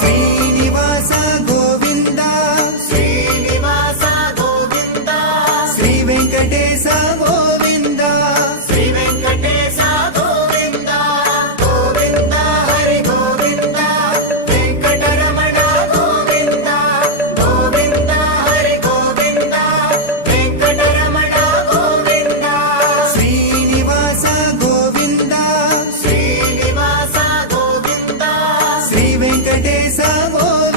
Srinivasa Govinda Srinivasa Govinda Shri Venkatesha Govinda Shri Venkatesha Govinda Govinda Hari Govinda Venkataramana Govinda Govinda Hari Govinda Venkataramana Govinda Srinivasa Govinda Srinivasa Govinda Shri Venkatesha Govinda